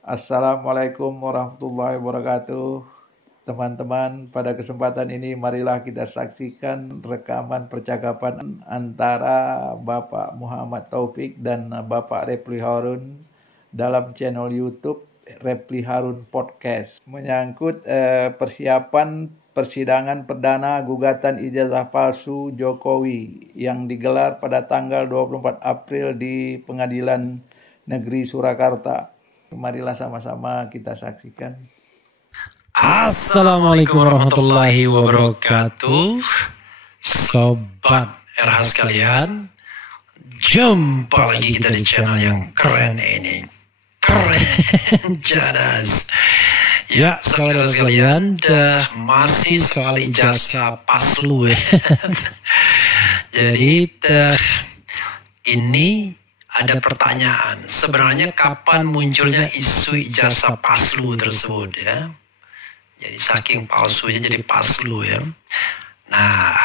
Assalamualaikum warahmatullahi wabarakatuh. Teman-teman, pada kesempatan ini marilah kita saksikan rekaman percakapan antara Bapak Muhammad Taufik dan Bapak Repli Harun dalam channel YouTube Repli Harun Podcast menyangkut persiapan persidangan perdana gugatan ijazah palsu Jokowi yang digelar pada tanggal 24 April di Pengadilan Negeri Surakarta. Marilah sama-sama kita saksikan. Assalamualaikum warahmatullahi wabarakatuh. Sobat RH sekalian, jumpa lagi kita di channel yang keren ini. Keren jadas. Ya, saudara sekalian, masih soal ijazah paslu ya. Jadi ini ada pertanyaan, sebenarnya kapan munculnya isu ijazah paslu tersebut ya? Jadi saking palsunya jadi paslu ya. Nah,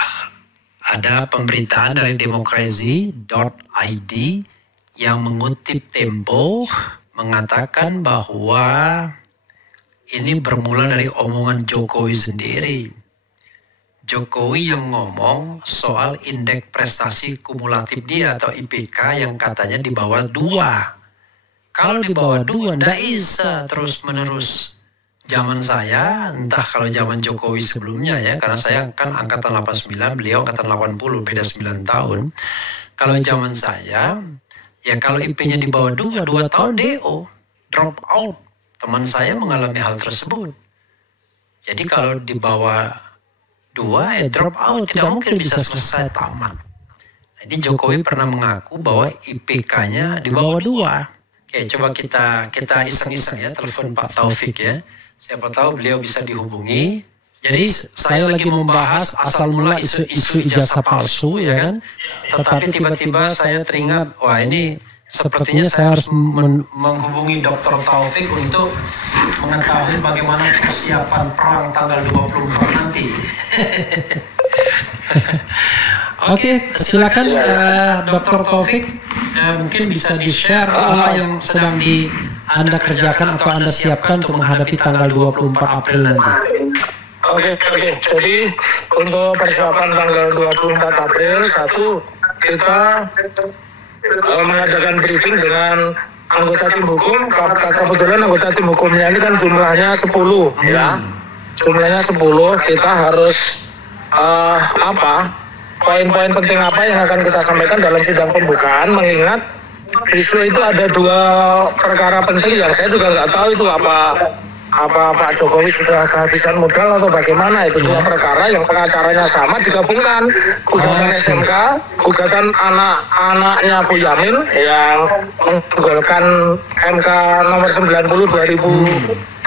ada pemberitaan dari demokrasi.id yang mengutip Tempo mengatakan bahwa ini bermula dari omongan Jokowi sendiri. Jokowi yang ngomong soal indeks prestasi kumulatif dia atau IPK yang katanya di bawah 2. Kalau di bawah 2 ndak bisa terus menerus. Zaman saya, entah kalau zaman Jokowi sebelumnya ya, karena saya kan angkatan 89, beliau angkatan 80, beda 9 tahun. Kalau zaman saya, ya kalau IP-nya di bawah 2 tahun DO, drop out. Teman saya mengalami hal tersebut. Jadi kalau di bawah 2 drop out, tidak mungkin bisa selesai tamat. Jadi Jokowi pernah mengaku bahwa IPK-nya di bawah 2. Oke, coba kita iseng-iseng ya, telepon Pak Taufik ya. Siapa tahu beliau bisa dihubungi. Jadi saya lagi membahas asal mula isu ijazah palsu ya kan. Tetapi tiba-tiba saya teringat, wah ini sepertinya saya harus menghubungi Dr. Taufik untuk mengetahui bagaimana persiapan perang tanggal 24 nanti. Oke, silakan Dr. Taufik, mungkin bisa di-share apa yang sedang Anda kerjakan atau Anda siapkan untuk menghadapi tanggal 24 April nanti. Oke. Jadi untuk persiapan tanggal 24 April, kita mengadakan briefing dengan anggota tim hukum. Kebetulan anggota tim hukumnya ini kan jumlahnya 10 ya. Jumlahnya 10, kita harus poin-poin penting apa yang akan kita sampaikan dalam sidang pembukaan, mengingat isu itu ada 2 perkara penting yang saya juga nggak tahu itu apa Pak Jokowi sudah kehabisan modal atau bagaimana. Itu 2 perkara yang pengacaranya sama digabungkan, gugatan SMK, gugatan anak-anaknya Bu Yamin yang menggolkan MK nomor 90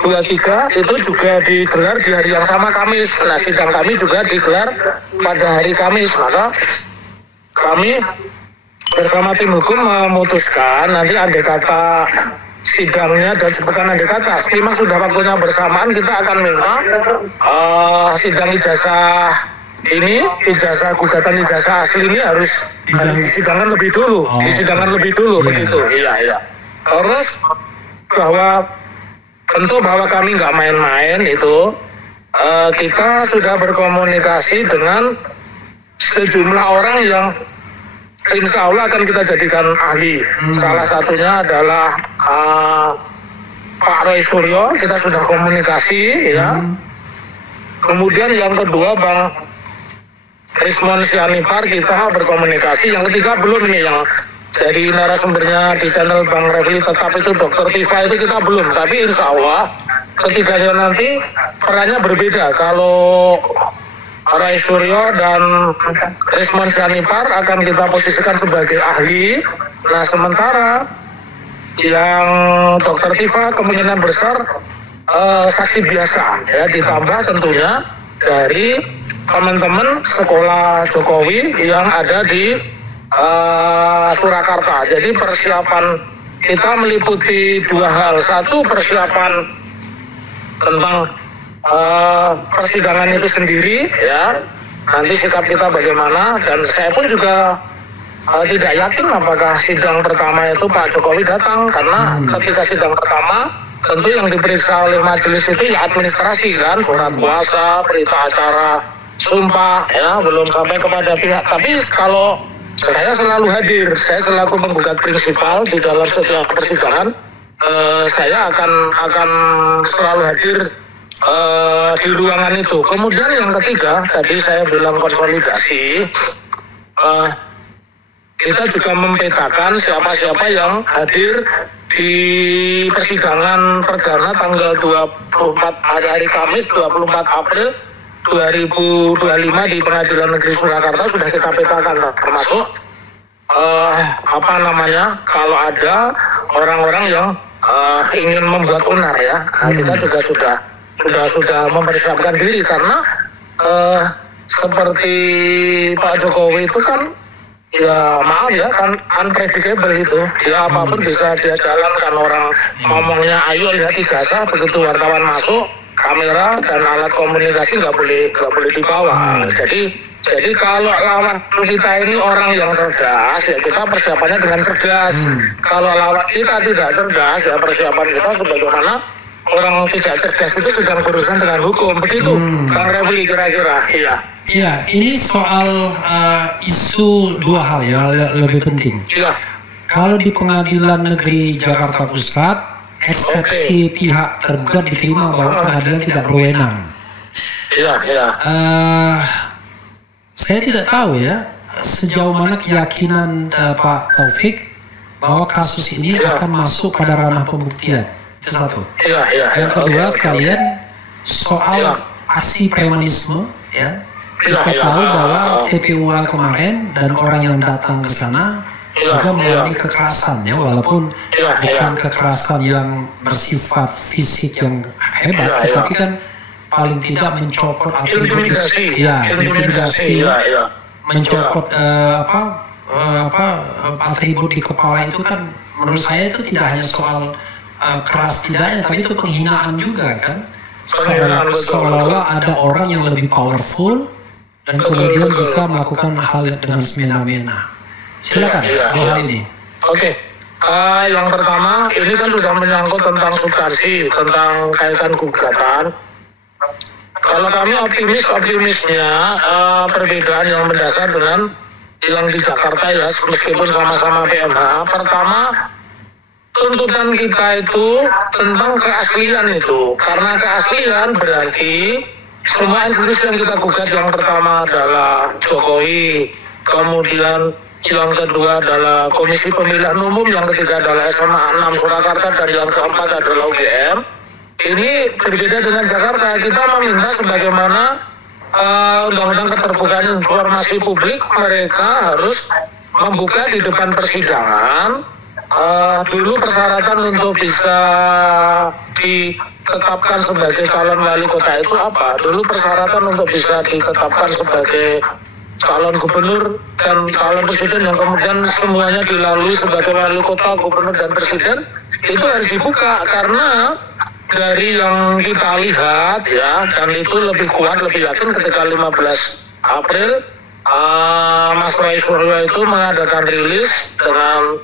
2023 itu juga digelar di hari yang sama, Kamis. Nah, sidang kami juga digelar pada hari Kamis. Maka kami bersama tim hukum memutuskan nanti andai kata sidangnya, dan bukan andai kata, memang sudah waktunya bersamaan, kita akan minta sidang ijazah ini, gugatan ijazah asli ini harus disidangkan lebih dulu, begitu. Iya. Terus bahwa kami nggak main-main itu, kita sudah berkomunikasi dengan sejumlah orang yang insya Allah akan kita jadikan ahli. Salah satunya adalah Pak Roy Suryo, kita sudah komunikasi ya. Kemudian yang kedua Bang Rismon Sianipar, kita berkomunikasi. Yang ketiga belum ini, yang dari narasumbernya di channel Bang Refli tetap itu Dr. Tifa, itu kita belum. Tapi insya Allah ketiganya nanti perannya berbeda. Kalau Rai Suryo dan Rismon Sianipar akan kita posisikan sebagai ahli. Nah, sementara yang Dr. Tifa kemungkinan besar saksi biasa ya, ditambah tentunya dari teman-teman sekolah Jokowi yang ada di Surakarta. Jadi persiapan kita meliputi 2 hal. Satu, persiapan tentang persidangan itu sendiri ya, nanti sikap kita bagaimana, dan saya pun juga tidak yakin apakah sidang pertama itu Pak Jokowi datang, karena ketika sidang pertama tentu yang diperiksa oleh majelis itu ya administrasi kan, surat kuasa, berita acara, sumpah, ya belum sampai kepada pihak. Tapi kalau saya selalu hadir, saya selaku penggugat prinsipal di dalam setiap persidangan, saya akan selalu hadir di ruangan itu. Kemudian yang ketiga, tadi saya bilang konsolidasi, kita juga mempetakan siapa-siapa yang hadir di persidangan perdana tanggal 24 hari Kamis 24 April 2025 di Pengadilan Negeri Surakarta. Sudah kita petakan, termasuk kalau ada orang-orang yang ingin membuat onar ya. Nah, kita juga sudah mempersiapkan diri karena seperti Pak Jokowi itu kan ya maaf ya kan unpredictable itu, dia apapun bisa dia jalankan. Orang ngomongnya ayo lihat ijazah, begitu wartawan masuk kamera dan alat komunikasi nggak boleh dibawa. Jadi kalau lawan kita ini orang yang cerdas, ya kita persiapannya dengan cerdas. Kalau lawan kita tidak cerdas, ya persiapan kita sebagaimana orang tidak cerdas itu sedang berurusan dengan hukum. Begitu Bang Refli kira-kira. Iya, ini soal isu dua hal ya lebih penting. Iya. Kalau di Pengadilan Negeri Jakarta Pusat, eksepsi pihak tergugat diterima bahwa pengadilan tidak berwenang. Iya. Saya tidak tahu ya sejauh mana keyakinan Pak Taufik bahwa kasus ini akan masuk pada ranah pembuktian. Itu satu. Yang kedua sekalian soal aksi premanisme ya. Kita tahu bahwa TPUA kemarin dan orang yang datang ke sana juga mengalami kekerasan ya, walaupun bukan kekerasan yang bersifat fisik yang hebat, tetapi kan paling tidak mencopot atribut, intimidasi, mencopot atribut di kepala itu kan menurut saya itu tidak hanya soal keras tidaknya, tapi itu penghinaan juga kan, seolah-olah ada orang yang lebih powerful dan kemudian bisa melakukan hal dengan semena-mena. Silakan dua hal ini. Oke. Yang pertama, ini kan sudah menyangkut tentang substansi, tentang kaitan gugatan. Kalau kami optimisnya perbedaan yang mendasar dengan yang di Jakarta ya, meskipun sama-sama PMH. Pertama, tuntutan kita itu tentang keaslian itu, karena keaslian berarti semua institusi yang kita gugat, yang pertama adalah Jokowi, kemudian yang kedua adalah Komisi Pemilihan Umum, yang ketiga adalah SMA 6 Surakarta, dan yang keempat adalah UGM. Ini berbeda dengan Jakarta. Kita meminta sebagaimana Undang-Undang Keterbukaan Informasi Publik, mereka harus membuka di depan persidangan dulu persyaratan untuk bisa ditetapkan sebagai calon wali kota itu apa? Dulu persyaratan untuk bisa ditetapkan sebagai calon gubernur dan calon presiden yang kemudian semuanya dilalui sebagai wali kota, gubernur dan presiden, itu harus dibuka. Karena dari yang kita lihat ya, dan itu lebih kuat, lebih yakin ketika 15 April Mas Roy Suryo itu mengadakan rilis dengan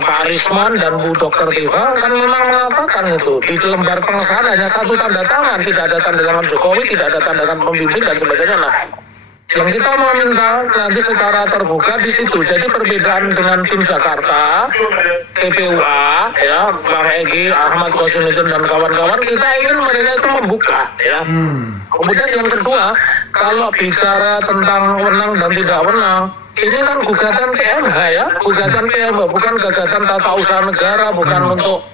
Pak Risman dan Bu Dr. Tifa, kan memang mengatakan itu di lembar pengesahan hanya satu tanda tangan, tidak ada tanda tangan Jokowi, tidak ada tanda tangan pembimbing dan sebagainya. Nah, yang kita mau minta nanti secara terbuka di situ. Jadi perbedaan dengan tim Jakarta, TPUA, ya, Bang Egy, Ahmad Qasimuddin dan kawan-kawan, kita ingin mereka itu membuka, ya. Kemudian yang kedua, kalau bicara tentang wenang dan tidak wenang, ini kan gugatan PMH ya, gugatan PMH, bukan gugatan tata usaha negara, bukan untuk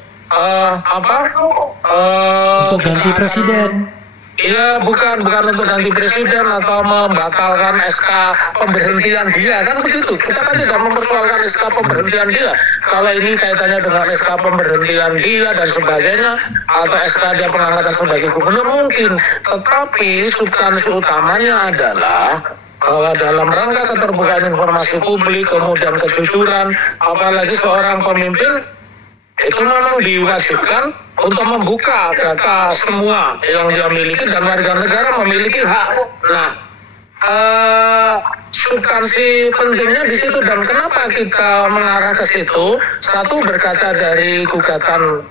untuk ganti presiden. Iya, bukan untuk ganti presiden atau membatalkan SK pemberhentian dia, kan begitu. Kita kan tidak mempersoalkan SK pemberhentian dia. Kalau ini kaitannya dengan SK pemberhentian dia dan sebagainya, atau SK dia pengangkatan sebagai gubernur mungkin. Tetapi substansi utamanya adalah bahwa dalam rangka keterbukaan informasi publik, kemudian kejujuran, apalagi seorang pemimpin, itu memang diwajibkan untuk membuka data semua yang dia miliki, dan warga negara memiliki hak. Nah, substansi pentingnya di situ. Dan kenapa kita mengarah ke situ? Satu, berkaca dari gugatan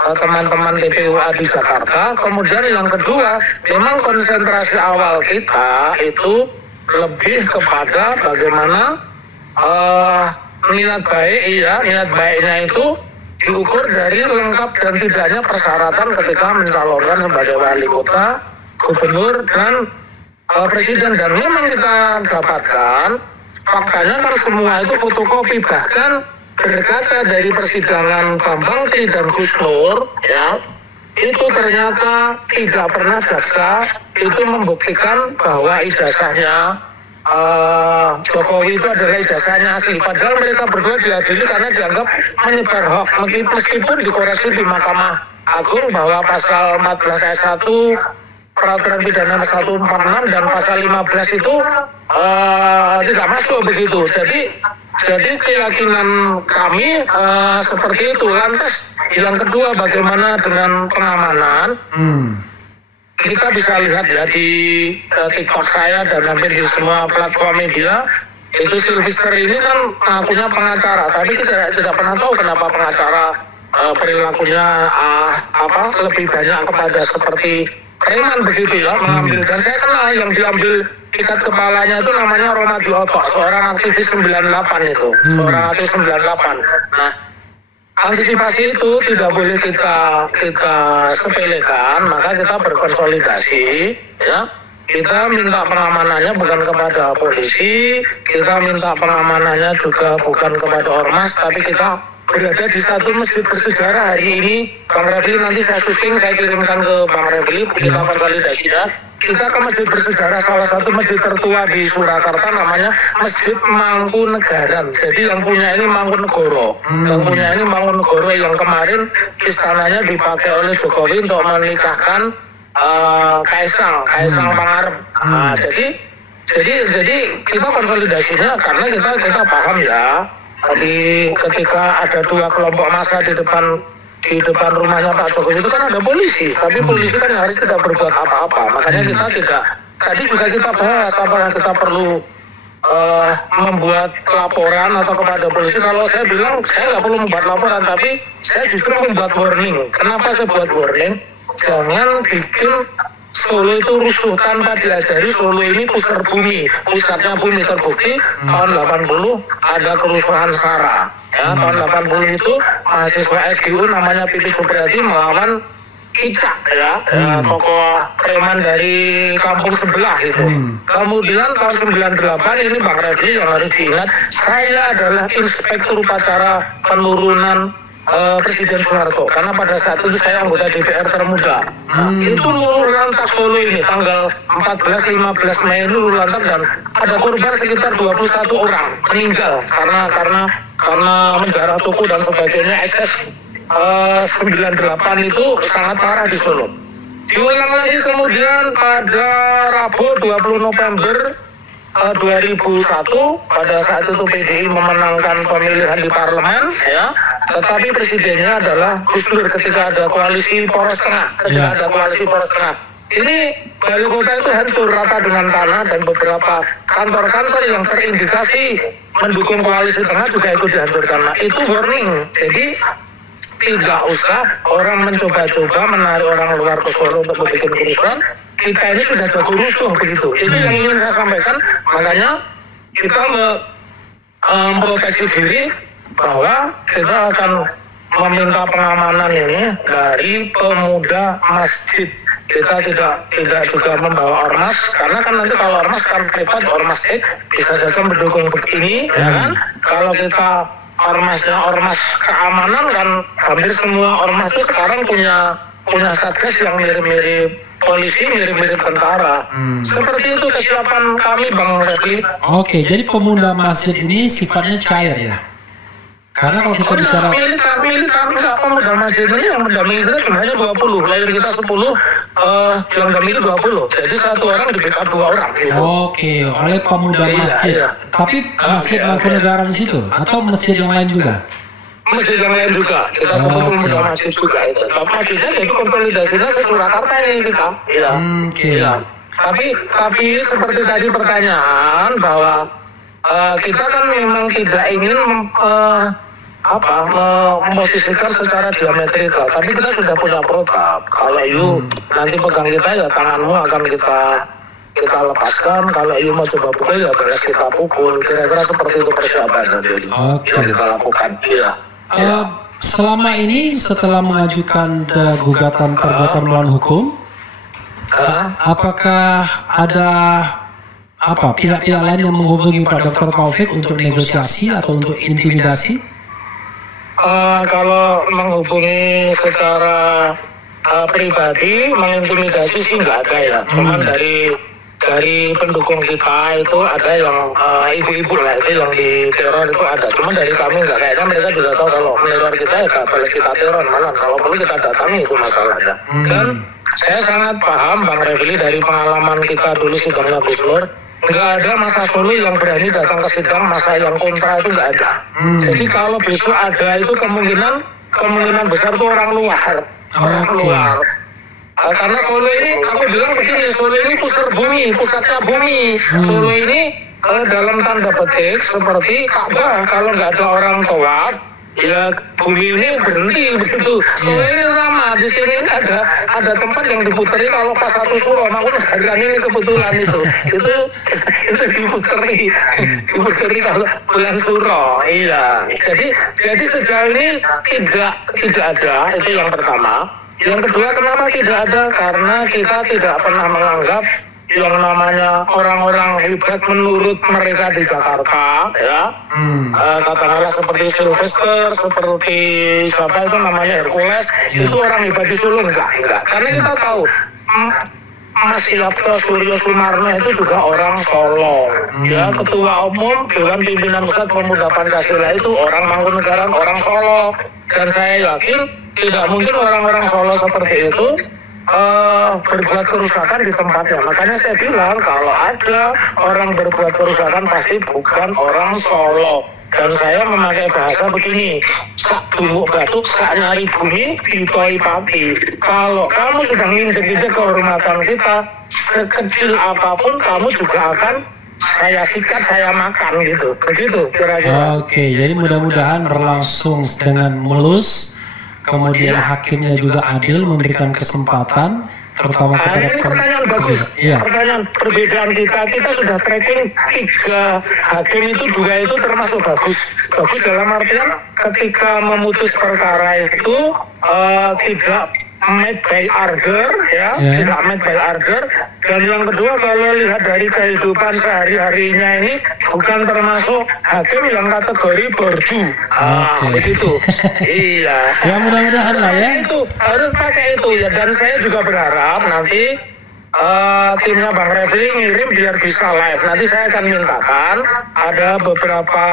teman-teman TPUA di Jakarta. Kemudian yang kedua, memang konsentrasi awal kita itu lebih kepada bagaimana niat baiknya itu diukur dari lengkap dan tidaknya persyaratan ketika mencalonkan sebagai wali kota, gubernur, dan presiden. Dan memang kita dapatkan faktanya kan semua itu fotokopi, bahkan berkaca dari persidangan Bambang Tri dan Gus Nur, ya, itu ternyata tidak pernah jaksa itu membuktikan bahwa ijazahnya Jokowi itu adalah ijazahnya asli. Padahal mereka berdua diadili karena dianggap menyebar hoax, meskipun dikoreksi di Mahkamah Agung bahwa pasal 14 ayat 1 Peraturan Pidana 146 dan pasal 15 itu tidak masuk begitu. Jadi keyakinan kami seperti itu. Lantas yang kedua, bagaimana dengan pengamanan? Kita bisa lihat ya di TikTok saya dan hampir di semua platform media, itu Sylvester ini kan mengakunya pengacara, tapi kita tidak pernah tahu kenapa pengacara perilakunya lebih banyak kepada seperti preman begitu ya, mengambil. Dan saya kenal yang diambil ikat kepalanya itu namanya Romadi Otok, seorang aktivis 98 itu, seorang aktivis 98. Nah, antisipasi itu tidak boleh kita sepelekan, maka kita berkonsolidasi, ya. Kita minta pengamanannya bukan kepada polisi, kita minta pengamanannya juga bukan kepada ormas, tapi kita berada di satu masjid bersejarah hari ini. Bang Refli nanti saya syuting, saya kirimkan ke Bang Refli, kita konsolidasi ya. Kita ke masjid bersejarah, salah satu masjid tertua di Surakarta, namanya Masjid Mangkunegaran. Jadi yang punya ini Mangkunegoro, yang punya ini Mangkunegoro yang kemarin istananya dipakai oleh Jokowi untuk menikahkan Kaisang Pangarep. Nah, jadi kita konsolidasinya karena kita paham ya. Jadi ketika ada dua kelompok massa di depan rumahnya Pak Jokowi itu kan ada polisi, tapi polisi kan harus tidak berbuat apa-apa. Makanya kita tidak. Tadi juga kita bahas apakah kita perlu membuat laporan atau kepada polisi. Kalau saya bilang saya nggak perlu membuat laporan, tapi saya justru membuat warning. Kenapa saya buat warning? Jangan bikin Solo itu rusuh tanpa diajari. Solo ini pusat bumi, pusatnya bumi. Terbukti tahun 80 ada kerusuhan SARA. Ya, tahun 80 itu mahasiswa SGU namanya Pipi Supriyadi melawan Kicak ya, tokoh preman dari kampung sebelah itu. Kemudian tahun 98 ini Bang Refli yang harus diingat, saya adalah inspektur upacara penurunan Presiden Soeharto, karena pada saat itu saya anggota DPR termuda. Itu luluh lantak Solo ini tanggal 14-15 Mei luluh lantak, dan ada korban sekitar 21 orang meninggal karena menjarah toko dan sebagainya. Ekses 98 itu sangat parah di Solo. Diulang lagi kemudian pada Rabu 20 November 2001, pada saat itu PDI memenangkan pemilihan di parlemen ya, tetapi presidennya adalah Gus Dur ketika ada koalisi poros tengah. Ini Balai Kota itu hancur rata dengan tanah, dan beberapa kantor-kantor yang terindikasi mendukung koalisi tengah juga ikut dihancurkan. Nah, itu warning. Jadi tidak usah orang mencoba-coba menarik orang luar ke Solo untuk bikin kerusuhan. Kita ini sudah jago rusuh begitu. Itu yang ingin saya sampaikan. Makanya kita memproteksi diri bahwa kita akan meminta pengamanan ini dari pemuda masjid. Kita tidak juga membawa ormas, karena kan nanti kalau ormas kan privat, ormas bisa saja mendukung begini, ya kan? Kalau kita ormas keamanan kan hampir semua ormas itu sekarang punya satgas yang mirip-mirip polisi, mirip-mirip tentara. Seperti itu kesiapan kami, Bang Refli. Oke, jadi pemuda masjid ini sifatnya cair ya? Karena kalau kita bicara militan enggak, pemuda masjid ini yang mendampingi kita jumlahnya 20, lahir kita 10, yang mendampingi 20. Jadi satu orang di backup 2 orang gitu. Oke, oleh pemuda masjid. Iya. Tapi masjid Mangkunegaran di situ atau masjid yang lain juga? Masjid yang lain juga, kita sebut pemuda masjid juga itu. Tapi masjidnya jadi konsolidasinya ke Surakarta ini kita. Ya. Ya. Tapi seperti tadi pertanyaan bahwa kita kan memang tidak ingin memposisikan secara diametrikal. Tapi kita sudah punya protap. Kalau you nanti pegang kita ya tanganmu akan kita lepaskan. Kalau you mau coba pukul ya balas kita pukul. Kira-kira seperti itu persiapannya yang kita lakukan. Iya. Selama ini setelah mengajukan gugatan perbuatan melawan hukum, apakah ada pihak-pihak lain yang menghubungi Pak Dr. Taufik untuk negosiasi atau untuk intimidasi? Kalau menghubungi secara pribadi, mengintimidasi sih nggak ada ya. Cuman dari pendukung kita itu ada yang ibu-ibu lah itu yang di teror itu ada. Cuman dari kami nggak, kayaknya mereka juga tahu kalau meneror kita ya gak balas kita teror, malah kalau perlu kita datangi itu masalahnya. Dan saya sangat paham Bang Refli dari pengalaman kita dulu sidangnya Gus Nur, nggak ada masa Solo yang berani datang ke sidang, masa yang kontra itu nggak ada. Jadi kalau besok ada itu kemungkinan besar itu orang luar. Karena Solo ini, aku bilang begini, Solo ini pusatnya bumi. Solo ini dalam tanda petik seperti Ka'bah, kalau nggak ada orang tawaf, ya bumi ini berhenti begitu. Solo ini sama, di sini ada tempat yang diputeri kalau pas satu suro, makanya hari ini kebetulan itu diputeri kalau bulan suro. Iya. Jadi sejauh ini tidak ada, itu yang pertama. Yang kedua, kenapa tidak ada? Karena kita tidak pernah menganggap yang namanya orang-orang hebat menurut mereka di Jakarta, ya. Katakanlah seperti Sylvester, seperti siapa itu namanya Hercules, itu orang hebat di Solo, enggak. Karena kita tahu Mas Yapto Suryo Sumarno itu juga orang Solo, ya, ketua umum Dewan Pimpinan Pusat Pemuda Pancasila itu orang Mangkunegaran, orang Solo, dan saya yakin tidak mungkin orang-orang Solo seperti itu berbuat kerusakan di tempatnya. Makanya saya bilang kalau ada orang berbuat kerusakan pasti bukan orang Solo. Dan saya memakai bahasa begini, sak bunguk batuk, sak nyari bumi, ditoi pati. Kalau kamu sudah nginjek-injek kehormatan kita, sekecil apapun kamu juga akan saya sikat, saya makan gitu. Begitu kira-kira. Oke, jadi mudah-mudahan berlangsung dengan mulus. Kemudian hakimnya juga adil, memberikan kesempatan terutama kepada ini pertanyaan bagus. Pertanyaan perbedaan kita sudah tracking 3 hakim itu, 2 itu termasuk bagus dalam artian ketika memutus perkara itu tidak made by order, tidak made by order. Dan yang kedua, kalau lihat dari kehidupan sehari-harinya ini bukan termasuk hakim yang kategori borju. Begitu. Iya. Ya mudah-mudahan lah ya. Itu harus pakai itu ya. Dan saya juga berharap nanti timnya Bang Refli ngirim biar bisa live. Nanti saya akan mintakan ada beberapa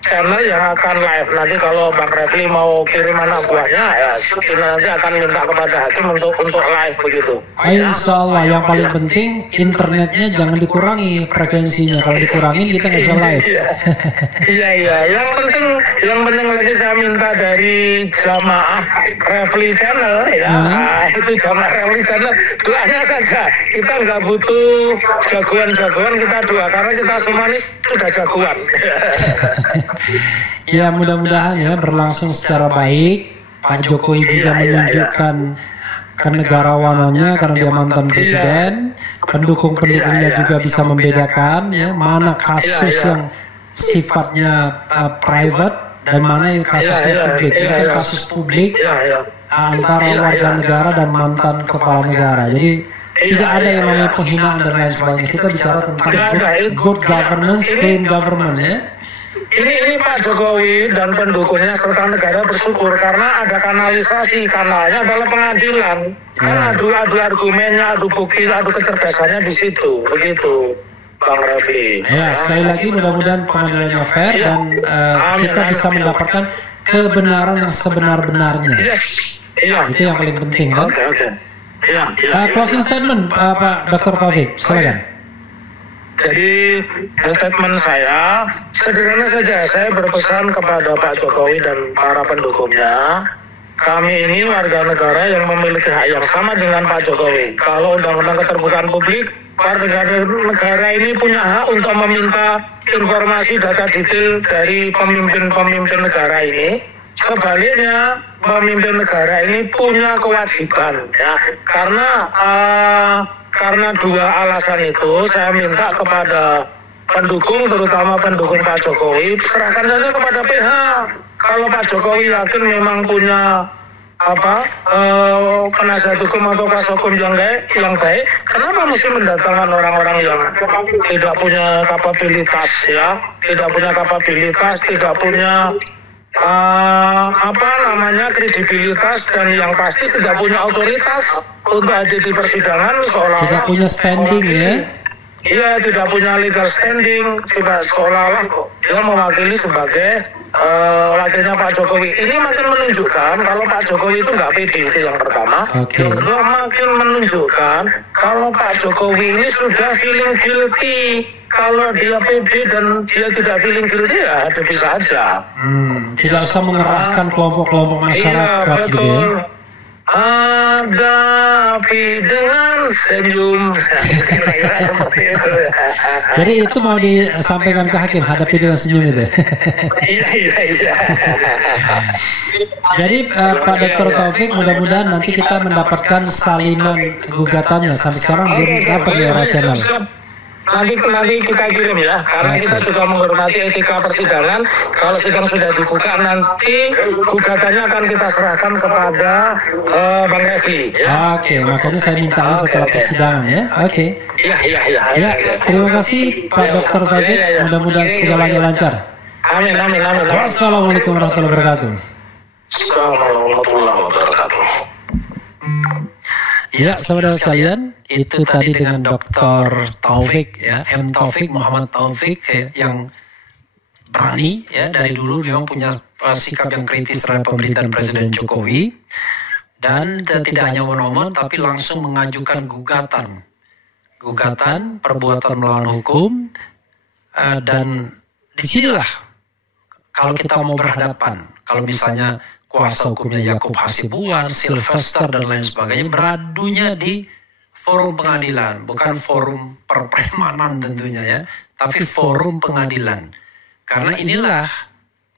channel yang akan live. Nanti kalau Bang Refli mau kirim anak buahnya, ya kita nanti akan minta kepada hakim untuk live begitu. Insya Allah, yang paling penting internetnya jangan dikurangi frekuensinya. Kalau dikurangin kita nggak bisa live. Iya. Yang penting lagi saya minta dari jamaah Refli Channel, ya. Itu jamaah Refli Channel, doanya saja. Kita nggak butuh jagoan-jagoan, kita doa karena kita semua ini sudah jagoan. Ya mudah-mudahan ya berlangsung secara baik. Pak Jokowi juga menunjukkan kenegarawanannya karena dia mantan presiden. Pendukung-pendukungnya juga bisa membedakan ya mana kasus yang sifatnya private dan mana yang kasusnya publik. Ini kan kasus publik antara warga negara dan mantan kepala negara. Jadi tidak ada yang namanya penghinaan dan lain sebagainya. Kita bicara tentang good governance, clean government ya. Ini Pak Jokowi dan pendukungnya serta negara bersyukur karena ada kanalisasi, kanalnya adalah pengadilan. Kan adu argumennya, adu bukti, adu kecerdasannya di situ, begitu, Bang Refli. Ya, sekali lagi mudah-mudahan pengadilannya fair dan kita bisa mendapatkan kebenaran yang sebenar-benarnya. Iya. Itu yang paling penting kan? Oke. Iya. Closing statement, Pak Dr. Taufik, silakan. Jadi statement saya sederhana saja. Saya berpesan kepada Pak Jokowi dan para pendukungnya. Kami ini warga negara yang memiliki hak yang sama dengan Pak Jokowi. Kalau undang-undang keterbukaan publik, warga negara ini punya hak untuk meminta informasi data detail dari pemimpin-pemimpin negara ini. Sebaliknya, pemimpin negara ini punya kewajiban, ya, karena dua alasan itu saya minta kepada pendukung, terutama pendukung Pak Jokowi, serahkan saja kepada pihak. Kalau Pak Jokowi yakin memang punya penasihat hukum atau kuasa hukum yang baik, kenapa mesti mendatangkan orang-orang yang tidak punya kapabilitas, ya, tidak punya kredibilitas, dan yang pasti tidak punya otoritas untuk hadir di persidangan, seolah-olah tidak punya standing, ya. Iya, tidak punya legal standing, sudah seolah-olah dia mewakili sebagai wakilnya Pak Jokowi. Ini makin menunjukkan kalau Pak Jokowi itu nggak pede, itu yang pertama. Yang kedua, makin menunjukkan kalau Pak Jokowi ini sudah feeling guilty. Kalau dia pede dan dia tidak feeling guilty, ya hadapi saja. Tidak usah mengerahkan kelompok-kelompok masyarakat, iya, gitu ya. Hadapi dengan senyum. Seperti itu. Jadi itu mau disampaikan ke hakim, hadapi dengan senyum itu. Iya. Jadi Pak Dr. Taufik, mudah-mudahan nanti kita mendapatkan salinan gugatannya. Sampai sekarang belum dapat ya, rasional. Nanti kita kirim, ya, karena kita juga menghormati etika persidangan. Kalau sidang sudah dibuka, nanti gugatannya akan kita serahkan kepada Bang Refli. Ya. Oke, makanya saya mintanya setelah persidangan, ya. Oke. Iya. Ya, terima kasih Pak Dr. Taufik. Mudah-mudahan segalanya lancar. Amin. Wassalamualaikum warahmatullahi wabarakatuh. Assalamualaikum warahmatullahi wabarakatuh. Ya, saudara sekalian, itu tadi dengan Dr. Taufik, ya, M. Taufik, Muhammad Taufik, yang berani, ya, dari dulu memang punya sikap yang kritis terhadap pemerintahan Presiden Jokowi, dan tidak hanya omong-omong, tapi langsung mengajukan gugatan perbuatan melawan hukum, dan disinilah kalau kita mau berhadapan, kalau misalnya kuasa hukumnya Yakub Hasibuan, Sylvester, dan lain sebagainya, beradunya di forum pengadilan, bukan forum perpremanan tentunya, ya, tapi forum pengadilan. Karena inilah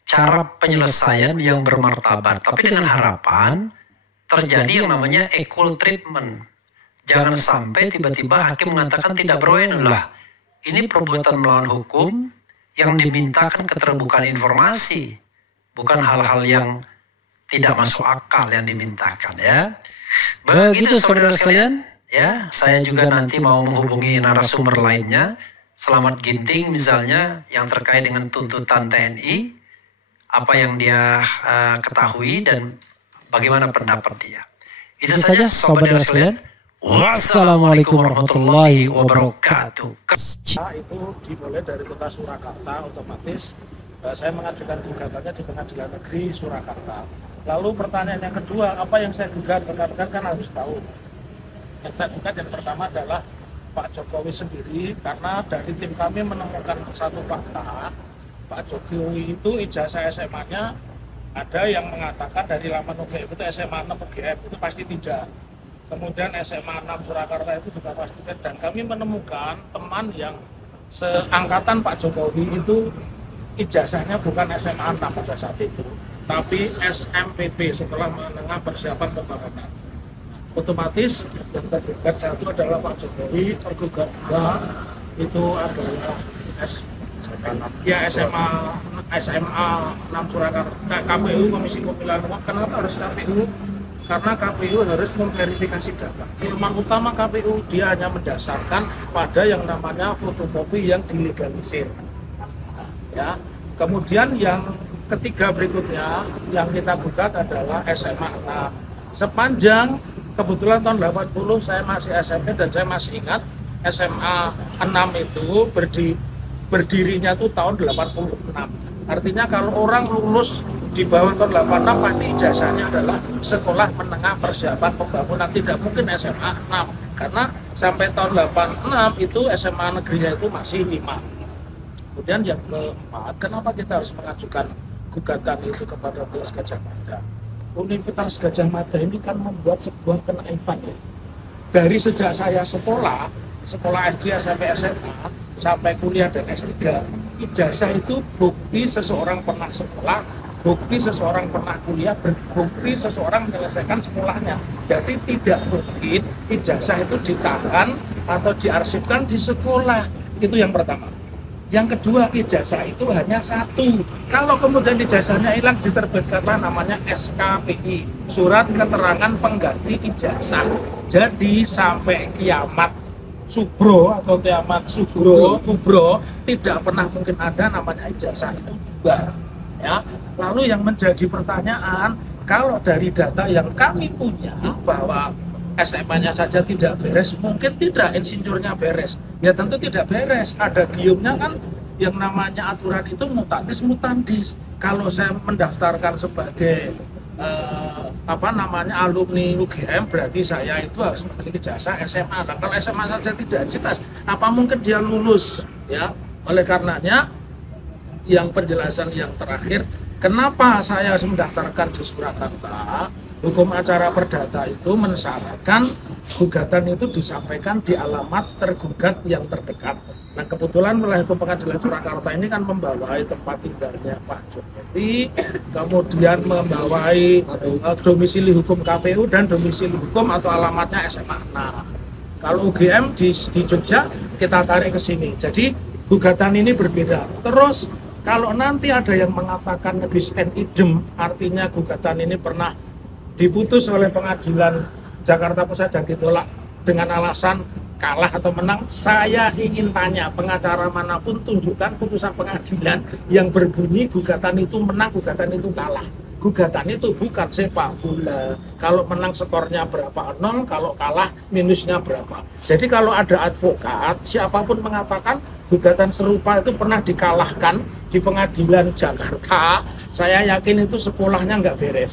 cara penyelesaian yang bermartabat, tapi dengan harapan terjadi yang namanya equal treatment. Jangan sampai tiba-tiba hakim mengatakan tidak berwenang, lah ini perbuatan melawan hukum yang dimintakan keterbukaan informasi, bukan hal-hal yang tidak masuk akal yang dimintakan, ya. Begitu saudara sekalian, ya. Saya juga nanti mau menghubungi narasumber lainnya, Selamat Ginting misalnya, yang terkait dengan tuntutan TNI, apa yang dia ketahui dan bagaimana pendapat dia. Itu saja saudara sekalian. Wassalamualaikum warahmatullahi wabarakatuh. Itu dimulai dari kota Surakarta, otomatis saya mengajukan gugatannya di Pengadilan Negeri Surakarta. Lalu pertanyaan yang kedua, apa yang saya gugat? Rekan-rekan kan harus tahu. Yang saya gugat yang pertama adalah Pak Jokowi sendiri, karena dari tim kami menemukan satu fakta, Pak Jokowi itu ijazah SMA-nya ada yang mengatakan dari laman UGM itu SMA 6 UGM, itu pasti tidak. Kemudian SMA 6 Surakarta itu juga pasti tidak. Dan kami menemukan teman yang seangkatan Pak Jokowi itu ijazahnya bukan SMA 6 pada saat itu, tapi SMPB, setelah menengah persiapan pembangunan. Otomatis yang tergugat satu adalah Pak Jokowi, tergugat dua itu adalah SMA 6 Surakarta. KPU, Komisi Pemilihan Umum. Kenapa harus KPU? Karena KPU harus memverifikasi data. Kelemahan utama KPU, dia hanya mendasarkan pada yang namanya fotokopi yang dilegalisir. Ya. Kemudian yang ketiga berikutnya yang kita gugat adalah SMA 6. Sepanjang kebetulan tahun 80 saya masih SMP dan saya masih ingat SMA 6 itu berdirinya itu tahun 86. Artinya kalau orang lulus di bawah tahun 86 pasti ijazahnya adalah sekolah menengah persiapan pembangunan, tidak mungkin SMA 6. Karena sampai tahun 86 itu SMA negerinya itu masih 5. Kemudian yang keempat, kenapa kita harus mengajukan gugatan itu kepada Universitas Gadjah Mada? Universitas Gadjah Mada ini kan membuat sebuah kenaifan, ya. Dari sejak saya sekolah SD sampai SMA, sampai kuliah dan S3, ijazah itu bukti seseorang pernah sekolah, bukti seseorang pernah kuliah, bukti seseorang menyelesaikan sekolahnya. Jadi tidak mungkin ijazah itu ditahan atau diarsipkan di sekolah. Itu yang pertama. Yang kedua, ijazah itu hanya satu. Kalau kemudian ijazahnya hilang, diterbitkanlah namanya SKPI, Surat Keterangan Pengganti Ijazah. Jadi sampai kiamat subro atau kiamat kubro tidak pernah mungkin ada namanya ijazah itu dua. Ya. Lalu yang menjadi pertanyaan, kalau dari data yang kami punya bahwa SMA-nya saja tidak beres, mungkin tidak insinyurnya beres. Ya tentu tidak beres. Ada giumnya kan, yang namanya aturan itu mutatis mutandis. Kalau saya mendaftarkan sebagai alumni UGM, berarti saya itu harus memiliki jasa SMA. Nah, kalau SMA saja tidak jelas, apa mungkin dia lulus? Ya, oleh karenanya yang penjelasan yang terakhir, kenapa saya harus mendaftarkan di Surakarta? Hukum acara perdata itu mensyaratkan gugatan itu disampaikan di alamat tergugat yang terdekat. Nah, kebetulan wilayah hukum pengadilan Surakarta ini kan membawai tempat tinggalnya Pak Jokowi, kemudian membawai domisili hukum KPU dan domisili hukum atau alamatnya SMA. Nah, kalau UGM di Jogja kita tarik ke sini. Jadi gugatan ini berbeda. Terus kalau nanti ada yang mengatakan nebis en idem, artinya gugatan ini pernah diputus oleh pengadilan Jakarta Pusat dan ditolak dengan alasan kalah atau menang, saya ingin tanya pengacara manapun tunjukkan putusan pengadilan yang berbunyi gugatan itu menang, gugatan itu kalah. Gugatan itu bukan sepak bola. Kalau menang skornya berapa 0, kalau kalah minusnya berapa. Jadi kalau ada advokat, siapapun mengatakan gugatan serupa itu pernah dikalahkan di pengadilan Jakarta, saya yakin itu sekolahnya nggak beres.